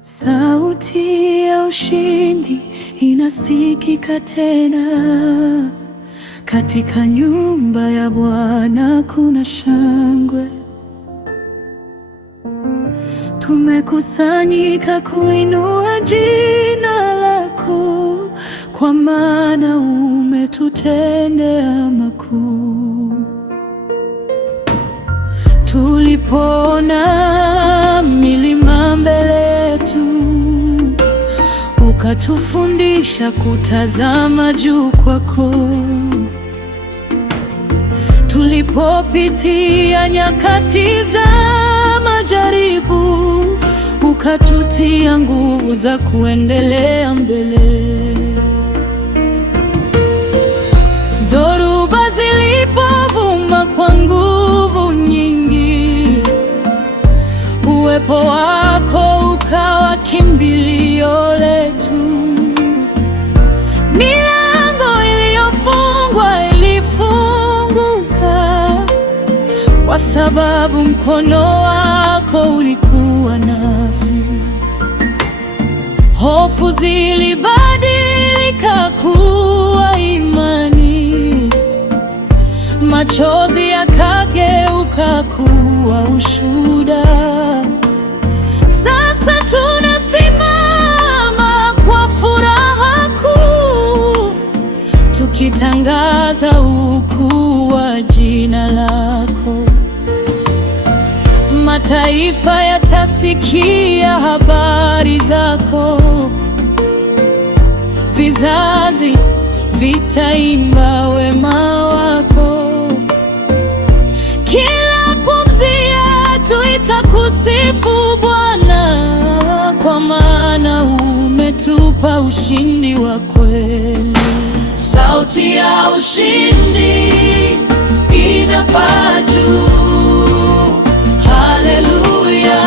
Sauti ya ushindi inasikika tena, katika nyumba ya Bwana kuna shangwe. Tumekusanyika kuinua jina lako, kwa maana umetutendea makuu. Tulipoona milima mbele yetu, ukatufundisha kutazama juu kwako. Tulipopitia nyakati za majaribu, ukatutia nguvu za kuendelea mbele. Dhoruba zilipovuma kwa nguvu nyingi, uwepo wako ukawa kimbilio letu. Milango iliyofungwa ilifunguka, kwa sababu mkono wako ulikuwa nasi. Hofu zilibadilika kuwa imani, machozi yakageuka kuwa ushuhuda. Sasa tunasimama kwa furaha kuu, tukitangaza ukuu wa jina lako. Mataifa yatasikia habari zako, vizazi vitaimba wema wako. Kila pumzi yetu itakusifu Bwana, kwa maana umetupa ushindi wa kweli. Sauti ya ushindi inapaa juu, haleluya,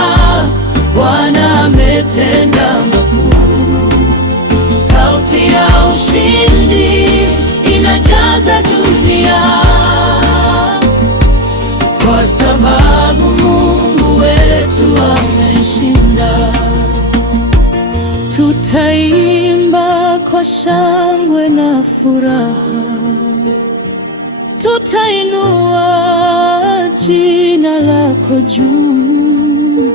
Bwana ametenda makuu. Sauti ya ushindi inajaza dunia, kwa sababu Mungu wetu ameshinda. Tutaimba kwa shangwe na furaha, tutainua jina lako juu.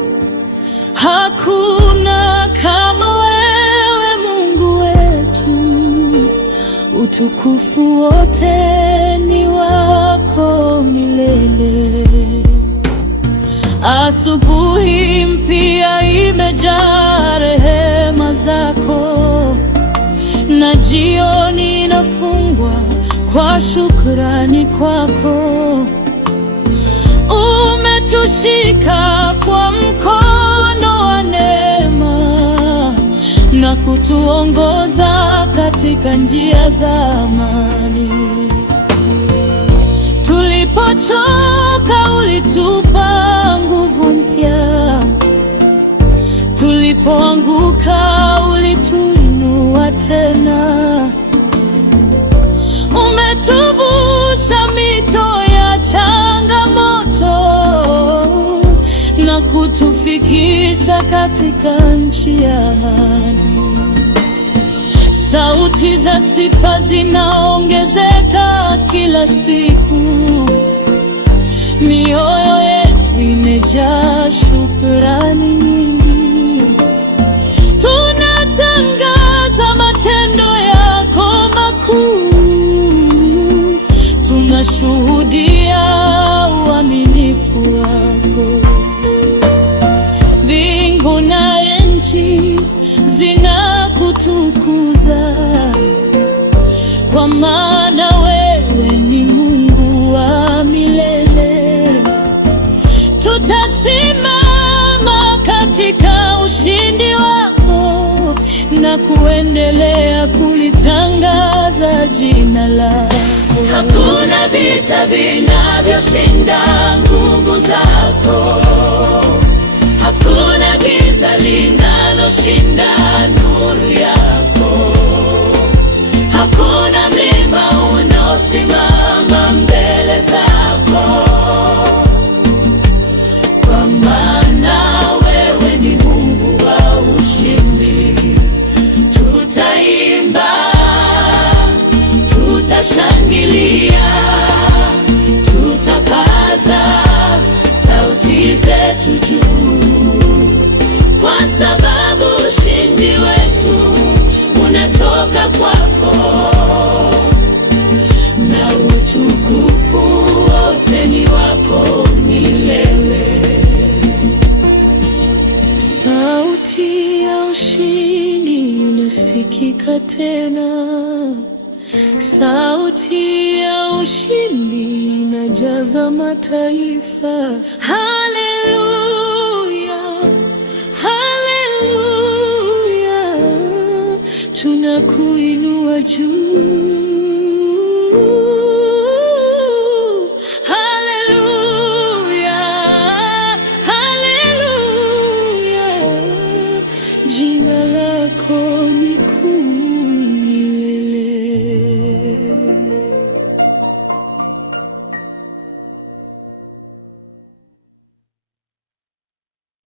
Hakuna kama wewe, Mungu wetu, utukufu wote ni wako milele. Asubuhi mpya imejaa rehema zako, na jioni inafungwa kwa shukrani kwako. Umetushika kwa mkono wa neema, na kutuongoza katika njia za amani. Tulipochoka ulitupa nguvu mpya, tulipoanguka ulituinua tena. Umetuvusha mito ya changamoto, na kutufikisha katika nchi ya ahadi. Sauti za sifa zinaongezeka kila siku, mioyo yetu imejaa shukrani nyingi. Tunatangaza matendo yako makuu, tunashuhudia uaminifu wako. Mbingu na nchi zinakutukuza, kwa maana wewe ni Mungu wa milele. Tutasimama katika ushindi wako, na kuendelea kulitangaza jina lako. Hakuna vita vinavyoshinda nguvu zako, hakuna giza linaloshinda nuru yako, hakuna mlima unaosimama mbele zako. kutoka kwako, na utukufu wote ni wako milele. Sauti ya ushindi inasikika tena, sauti ya ushindi inajaza mataifa. Haleluya, haleluya, tunakuinua juu. Haleluya, haleluya, jina lako